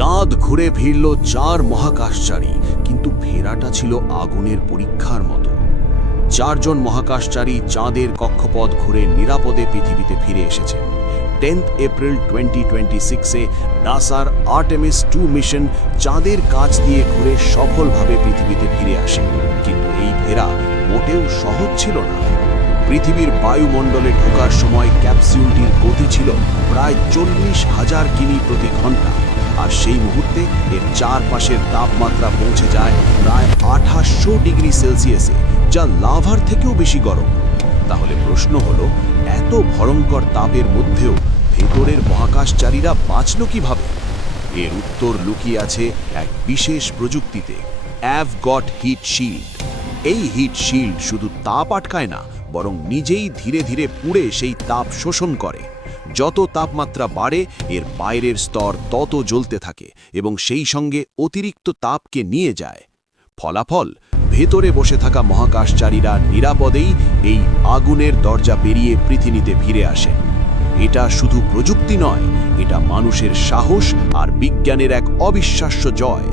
চাঁদ ঘুরে ফিরল 4 মহাকাশচারী, কিন্তু ফেরাটা ছিল আগুনের পরীক্ষার মতো। 4 জন মহাকাশচারী চাঁদের কক্ষপথ ঘুরে নিরাপদে পৃথিবীতে ফিরে এসেছেন। 10 এপ্রিল 2026-এ নাসার আর্টেমিস 2 মিশন চাঁদের কাছ দিয়ে ঘুরে সফলভাবে পৃথিবীতে ফিরে আসে। কিন্তু এই ফেরা মোটেও সহজ ছিল না। পৃথিবীর বায়ুমণ্ডলে ঢোকার সময় ক্যাপসুলটির গতি ছিল প্রায় 40,000 কিমি প্রতি ঘন্টা, আর সেই মুহূর্তে এর চারপাশের তাপমাত্রা পৌঁছে যায় প্রায় 2800 ডিগ্রি সেলসিয়াসে, যা লাভার থেকেও বেশি গরম। তাহলে প্রশ্ন হলো, এত ভয়ঙ্কর তাপের মধ্যেও ভেতরের মহাকাশচারীরা বাঁচল কিভাবে? এর উত্তর লুকিয়ে আছে এক বিশেষ প্রযুক্তিতে, অ্যাভগট হিট শিল্ড। এই হিট শিল্ড শুধু তাপ আটকায় না, বরং নিজেই ধীরে ধীরে পুড়ে সেই তাপ শোষণ করে। যত তাপমাত্রা বাড়ে, এর বাইরের স্তর তত জ্বলতে থাকে এবং সেই সঙ্গে অতিরিক্ত তাপকে নিয়ে যায়। ফলাফল, ভেতরে বসে থাকা মহাকাশচারীরা নিরাপদেই এই আগুনের দরজা পেরিয়ে পৃথিবীতে ফিরে আসেন। এটা শুধু প্রযুক্তি নয়, এটা মানুষের সাহস আর বিজ্ঞানের এক অবিশ্বাস্য জয়।